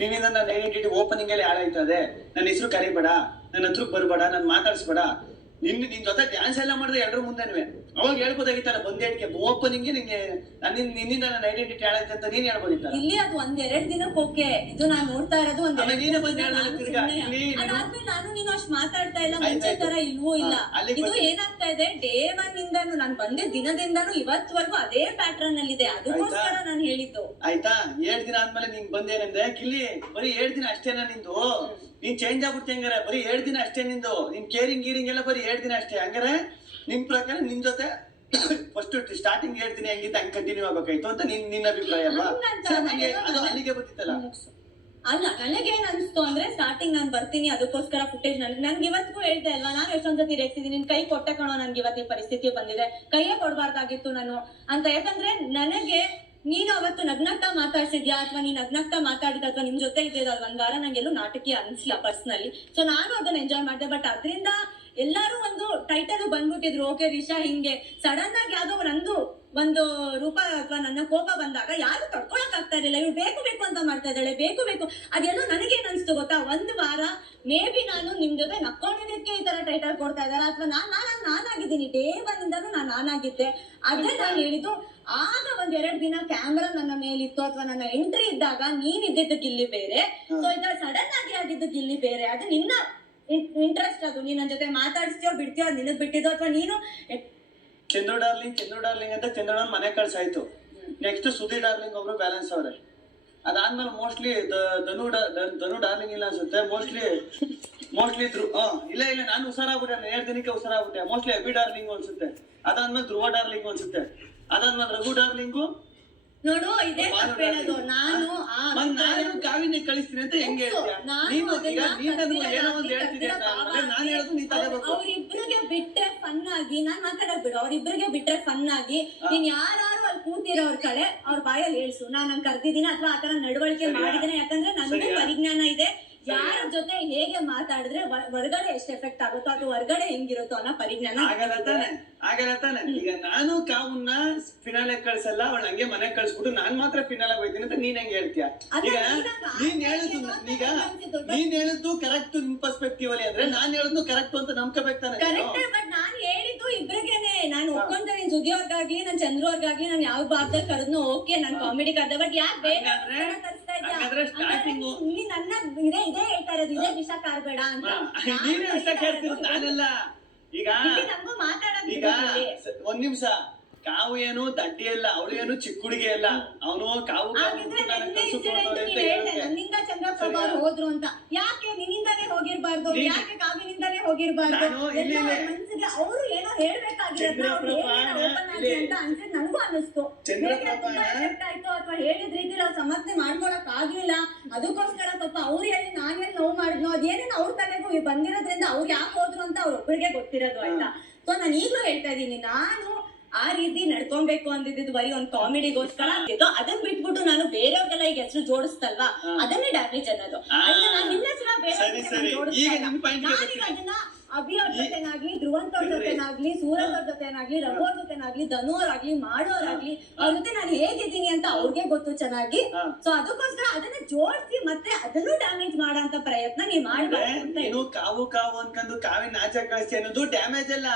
ನಿನ್ನಿಂದ ನನ್ನ identity opening ಅಲ್ಲಿ ಹಾಳಾಯ್ತದೆ. ನನ್ನ ಹೆಸರು ಕರಿಬೇಡ, ನನ್ನ ಹತ್ರಕ್ಕೆ ಬರ್ಬೇಡ, ನಾನು ಮಾತಾಡಿಸ್ಬೇಡ. ನಿನ್ ಜೊತೆ ಡ್ಯಾನ್ಸ್ ಎಲ್ಲ ಮಾಡಿದ್ರೆ ಎಲ್ಲರೂ ಮುಂದೆನುವೆ ಅವಾಗ ಹೇಳ್ಬೋದಾಗಿತ್ತಲ್ಲ. ಬಂದೇಟಿಗೆ ಓಪನಿಂಗ್ ನಿನ್ನಿಂದ ನನ್ನ ಐಡೆಂಟಿಟಿ ಹಾಳಾಯ್ತು ಅಂತ ನೀನ್ ಹೇಳ್ಬೋದಿತ್ತಲ್ಲ. ಇಲ್ಲಿ ಅದು ಒಂದೆರಡು ದಿನಕ್ಕೆ ಓಕೆ, ಇದು ನಾನು ನೋಡ್ತಾ ಇರೋದು ನೀನೇ ಬಂದ್ ಅದಾದ್ಮೇಲೆ ನಾನು ನೀನು ಅಷ್ಟು ಮಾತಾಡ್ತಾ ಇಲ್ಲ, ಮುಂಚೆ ತರ ಇಲ್ವೂ ಇಲ್ಲ. ಇದು ಏನಾಗ್ತಾ ಇದೆ, ಡೇ ಒನ್ ಇಂದಾನು ನಾನು ಬಂದಿದ್ದ ದಿನದಿಂದಾನು ಇವತ್ವರೆಗೂ ಅದೇ ಪ್ಯಾಟ್ರನ್ ಅಲ್ಲಿ ಇದೆ. ಅದಕ್ಕೋಸ್ಕರ ನಾನು ಹೇಳಿದ್ದು. ಆಯ್ತಾ, 7 ದಿನ ಆದ್ಮೇಲೆ ನಿಂಗ್ ಬಂದೇನಂದ್ರೆ ಕಿಲ್ಲಿ ಬರೀ 7 ದಿನ ಅಷ್ಟೇನಾ ನಿಂದು? ನೀನ್ ಚೇಂಜ್ ಆಗ್ಬಿಡ್ತಿ ಹಂಗಾರೆ. ಬರೀ 7 ದಿನ ಅಷ್ಟೇ ನಿಂದು. ನಿನ್ ಕೇರಿಂಗ್ ಗೀರಿಂಗ್ ಎಲ್ಲ ಬರೀ 7 ದಿನ ಅಷ್ಟೇ. ಹಂಗಾರೆ ನಿಮ್ ಪ್ರಕಾರ ನಿನ್ ಜೊತೆ ಫಸ್ಟ್ ಸ್ಟಾರ್ಟಿಂಗ್ 7 ದಿನ ಹೆಂಗಿತ್ತು ಹಂಗ್ ಕಂಟಿನ್ಯೂ ಆಗ್ಬೇಕಾಯ್ತು ಅಂತ ನಿನ್ನ ಅಭಿಪ್ರಾಯ ಅಲ್ವಾ? ಅದು ಅಲ್ಲಿಗೆ ಗೊತ್ತಿತ್ತಲ್ಲ. ಅಲ್ಲ, ನನಗೇನ್ ಅನ್ಸ್ತು ಅಂದ್ರೆ ಸ್ಟಾರ್ಟಿಂಗ್ ನಾನ್ ಬರ್ತೀನಿ, ಅದಕ್ಕೋಸ್ಕರ ಫುಟೇಜ್ ನನ್ಗೆ ಇವತ್ತಿಗೂ ಹೇಳ್ದೆ ಅಲ್ವಾ, ನಾನು ಎಷ್ಟೊಂದ್ ಸತಿ ರೇಗ್ತಿದ್ದೀನಿ, ನಿನ್ ಕೈ ಕೊಟ್ಟೆ ಕಣೋ, ನನ್ಗೆ ಇವತ್ತು ಈ ಪರಿಸ್ಥಿತಿ ಬಂದಿದೆ, ಕೈಯೇ ಕೊಡ್ಬಾರ್ದಾಗಿತ್ತು ನಾನು ಅಂತ. ಯಾಕಂದ್ರೆ ನನಗೆ ನೀನು ಅವತ್ತು ನಗ್ನಗ್ತಾ ಮಾತಾಡ್ಸಿದ್ಯಾ ಅಥವಾ ನೀನ್ ನಗ್ನಗ್ತಾ ಮಾತಾಡಿದ ಅಥವಾ ನಿಮ್ ಜೊತೆ ಇದ್ದಿದ್ದಲ್ವ ಒಂದ್ ವಾರ, ನಂಗೆಲ್ಲೂ ನಾಟಕೀಯ ಅನ್ಸ್ಲ ಪರ್ಸನಲಿ. ಸೊ ನಾನು ಅದನ್ನ ಎಂಜಾಯ್ ಮಾಡಿದೆ. ಬಟ್ ಅದ್ರಿಂದ ಎಲ್ಲಾರು ಒಂದು ಟೈಟಲ್ ಬಂದ್ಬಿಟ್ಟಿದ್ರು, ಓಕೆ ರಿಷಾ ಹಿಂಗೆ ಸಡನ್ ಆಗಿ ಯಾವ್ದೋ ನಂದು ಒಂದು ರೂಪ ಅಥವಾ ನನ್ನ ಕೋಪ ಬಂದಾಗ ಯಾರು ತಡ್ಕೊಳಕ್ ಆಗ್ತಾ ಇರಲಿಲ್ಲ. ಇವ್ರು ಬೇಕು ಬೇಕು ಅಂತ ಮಾಡ್ತಾ ಇದ್ದಾಳೆ, ಬೇಕು ಬೇಕು. ಅದೆಲ್ಲೋ ನನಗೇನ್ ಅನ್ಸ್ತು ಗೊತ್ತಾ, ಒಂದ್ ವಾರ ಮೇ ಬಿ ನಾನು ನಿಮ್ ಜೊತೆ ನಕ್ಕೊಂಡಿದ್ದಕ್ಕೆ ಈ ತರ ಟೈಟಲ್ ಕೊಡ್ತಾ ಇದಾರೆ, ಅಥವಾ ನಾನಾಗಿದ್ದೀನಿ. Day one ಇಂದಾನು ನಾನಾಗಿದ್ದೆ. ಅದೇ ನಾನು ಹೇಳಿದ್ದು. ಆಗ ಒಂದ್ 2 ದಿನ ಕ್ಯಾಮ್ರಾ ನನ್ನ ಮೇಲಿತ್ತು ಅಥವಾ ನನ್ನ ಎಂಟ್ರಿ ಇದ್ದಾಗ ನೀನ್ ಇದ್ದಿದ್ದು ಗಿಲ್ಲಿ ಬೇರೆ, ಸೊ ಇದಾಗ ಸಡನ್ ಆಗಿ ಆಗಿದ್ದು ಗಿಲ್ಲಿ ಬೇರೆ. ಅದು ನಿನ್ನ ಇಂಟ್ರೆಸ್ಟ್, ಅದು ನೀನ್ ನನ್ನ ಜೊತೆ ಮಾತಾಡಿಸ್ತೀಯೋ ಬಿಡ್ತೀಯೋ ಅದು ನಿನಗ್ ಬಿಟ್ಟಿದ್ದು. ಅಥವಾ ನೀನು ಚಂದ್ರು ಡಾರ್ಲಿಂಗ್ ಅಂತ ಚಂದ್ರನ ಮನೆ ಕಳ್ಸಾಯ್ತು. ನೆಕ್ಸ್ಟ್ ಸುಧಿ ಡಾರ್ಲಿಂಗ್ ಒಬ್ರು ಬ್ಯಾಲೆನ್ಸ್ ಅವ್ರೆ. ಅದಾದ್ಮೇಲೆ ಮೋಸ್ಟ್ಲಿ ಧನು ಡಾರ್ಲಿಂಗ್ ಇಲ್ಲ ಅನ್ಸುತ್ತೆ. ಮೋಸ್ಟ್ಲಿ ಇಲ್ಲ ನಾನು ಹುಷಾರಾಗ್ಬಿಟ್ಟೆ, 7 ದಿನಕ್ಕೆ ಹುಷಾರಾಗ್ಬಿಟ್ಟೆ. ಮೋಸ್ಟ್ಲಿ ಅಭಿ ಡಾರ್ಲಿಂಗ್ ಅನ್ಸುತ್ತೆ. ಅದಾದ್ಮೇಲೆ ಧ್ರುವ ಡಾರ್ಲಿಂಗ್ ಅನ್ಸುತ್ತೆ. ಅದಾದ್ಮೇಲೆ ರಘು ಡಾರ್ಲಿಂಗು. ನೋಡು, ಇದೇ ಹೇಳೋದು ನಾನು ಕಾವಿನ ಕಳಿಸ್ತೀನಿ ಅಂತ ಹೆಂಗೆ ಹೇಳ್ತೀಯ ನೀನು? ಈಗ ಏನೋ ಒಂದು ಹೇಳ್ತಿದ್ಯಾ, ನಾನು ಹೇಳೋದು ನೀ ತಗೋಬೇಕು. ಅವ್ರಿಬ್ರಿಗೆ ಬಿಟ್ರೆ ಫನ್ ಆಗಿ ನಾನ್ ಮಾತಾಡೋದ್ ಬಿಡು. ಅವ್ರಿಬ್ರಿಗೆ ಬಿಟ್ರೆ ಫನ್ ಆಗಿ ನೀನ್ ಯಾರು ಅಲ್ಲಿ ಕೂತಿರೋರ್ ಕಡೆ ಅವ್ರ ಬಾಯಲ್ಲಿ ಹೇಳ್ಸು, ನಾನು ಕರ್ದಿದ್ದೀನಿ ಅಥವಾ ಆತರ ನಡವಳಿಕೆ ಮಾಡಿದ್ದೀನಿ. ಯಾಕಂದ್ರೆ ನನಗೂ ಪರಿಜ್ಞಾನ ಇದೆ, ಯಾರ ಜೊತೆ ಹೇಗೆ ಮಾತಾಡಿದ್ರೆ ಹೊರಗಡೆ ಎಷ್ಟು ಎಫೆಕ್ಟ್ ಆಗುತ್ತೋ ಅದು ಹೊರಗಡೆ ಹೆಂಗಿರುತ್ತೋ ಅನ್ನೋ ಪರಿಜ್ಞಾನ ಆಗಲ್ಲ ತಾನೆ. ಈಗ ನಾನು ಕಾವನ್ನ ಫಿನಾಲೆ ಕಳ್ಸಲ್ಲ, ಅವಳು ಹಂಗೆ ಮನೆ ಕಳ್ಸ್ಬಿಟ್ಟು ನಾನ್ ಮಾತ್ರ ಫಿನಾಲೆ ಹೋಯ್ತೀನಿ ಅಂತ ನೀನ್ ಹೆಂಗ್ ಹೇಳ್ತೀಯ? ಈಗ ನೀನ್ ಹೇಳಿದ್ದು ಕರೆಕ್ಟ್ ನಿಮ್ ಪರ್ಸ್ಪೆಕ್ಟಿವ್ ಅಲ್ಲಿ ಅಂದ್ರೆ ನಾನ್ ಹೇಳಿದ್ದು ಕರೆಕ್ಟ್ ಅಂತ ನಂಬ್ಕೋಬೇಕು ತಾನೆ. ಬಟ್ ನಾನ್ ಹೇಳಿದ್ದು ಇಬ್ರಿಗೇನೆ. ನಾನು ಒಪ್ಕೊಂತೀನಿ, ಸುಗಿ ಅವ್ರಿಗಾಗ್ಲಿ ನನ್ ಚಂದ್ರು ಅವ್ರಿಗಾಗ್ಲಿ ನಾನು ಯಾವ ಭಾಗದಲ್ಲಿ ಕರೆದ್ನು ಓಕೆ, ನಾನ್ ಕಾಮಿಡಿ ಕರ್ದೆ. ಬಟ್ ಯಾಕೆ ಬೇಗ ತರಿಸ್ತಾ ಇದ್ಯಾ? ನನ್ನ ಇದೇ ಹೇಳ್ತಾ ಇರೋದು, ಇದೇ ವಿಷ ಕಾರ್ಬೇಡ ಅಂತ. ನೀನೇ ವಿಷ ಕಾರ್ತಿರೋ ನಾನಲ್ಲ. ಈಗ ಒಂದ್ ನಿಮಿಷ, ಕಾವು ಏನು ದಡ್ಡಿ ಅಲ್ಲ, ಅವಳು ಏನು ಚಿಕ್ಕ ಹುಡುಗಿ ಅಲ್ಲ. ಅವನು ಕಾವು ನನ್ನಿಂದ ಚಂದ್ರಪ್ರಭಾ ಅವ್ರು ಹೋದ್ರು ಅಂತ. ಯಾಕೆ ನಿನ್ನಿಂದಾನೇ ಹೋಗಿರ್ಬಾರ್ದು? ಯಾಕೆ ಕಾವಿನಿಂದಾನೇ ಹೋಗಿರ್ಬಾರ್ದು? ಮನ್ಸಿಗೆ ಅವರು ಏನೋ ಹೇಳ್ಬೇಕಾಗಿರೋದು ಅಂತ ಅನ್ಸಿದ್ ನನಗೂ ಅನಿಸ್ತು. ಆಯ್ತು ಅಥವಾ ಹೇಳಿದ ರೀತಿಲಿ ಅವ್ರು ಸಮರ್ಥನೆ ಮಾಡ್ಕೊಳಕ್ ಆಗ್ಲಿಲ್ಲ. ಅದಕ್ಕೋಸ್ಕರ ಪಾಪ ಅವ್ರು ಹೇಳಿ ನಾನೇನ್ ನೋವು ಮಾಡಿದ್ನೋ ಅದೇನೇನು ಅವ್ರ ತಲೆಗೂ ಬಂದಿರೋದ್ರಿಂದ ಅವ್ರು ಯಾಕೆ ಹೋದ್ರು ಅಂತ ಅವ್ರೊಬ್ಬರಿಗೆ ಗೊತ್ತಿರೋದು. ಆಯ್ತಾ? ಸೊ ನಾನು ಈಗ್ಲೂ ಹೇಳ್ತಾ ಇದೀನಿ, ನಾನು ಆ ರೀತಿ ನಡ್ಕೊಬೇಕು ಅಂದಿದ್ದು ಬರೀ ಒಂದ್ ಕಾಮಿಡಿಗೋಸ್ಕರ ಆಗಿದ್ದು. ಅದನ್ನ ಬಿಟ್ಬಿಟ್ಟು ನಾನು ಬೇರೆಯವ್ರಿಗೆಲ್ಲ ಈಗ ಹೆಸರು ಜೋಡಿಸ್ತಲ್ವಾ, ಅದನ್ನೇ ಡ್ಯಾಮೇಜ್ ಅನ್ನೋದು. ನಾನು ನಿನ್ನ ಹೆಸರ ಬೇರೆ ಅದನ್ನ ಅಭಿ ಅವ್ರ ಜೊತೆನಾಗ್ಲಿ, ಧ್ರುವಂತ್ ಅವ್ರ ಜೊತೆನಾಗ್ಲಿ, ಸೂರಜ್ ಅವ್ರ ಜೊತೆನಾಗ್ಲಿ, ರಘು ಅವ್ರ ಜೊತೆನಾಗ್ಲಿ, ಧನು ಅವ್ರಾಗ್ಲಿ, ಮಾಡೋರಾಗ್ಲಿ, ಅವ್ರ ಜೊತೆ ನಾನು ಹೇಗಿದ್ದೀನಿ ಅಂತ ಅವ್ರಿಗೆ ಗೊತ್ತು ಚೆನ್ನಾಗಿ. ಸೊ ಅದಕ್ಕೋಸ್ಕರ ಅದನ್ನ ಜೋಡಿಸಿ ಮತ್ತೆ ಅದನ್ನು ಡ್ಯಾಮೇಜ್ ಮಾಡೋ ಪ್ರಯತ್ನ ನೀವ್ ಮಾಡ್ಬೇಕು. ಕಾವು ಅನ್ಕೊಂಡು ಕಾವಿನ ಆಚೆ ಕಳಿಸ್ತಿ ಅನ್ನೋದು ಡ್ಯಾಮೇಜ್ ಅಲ್ಲ.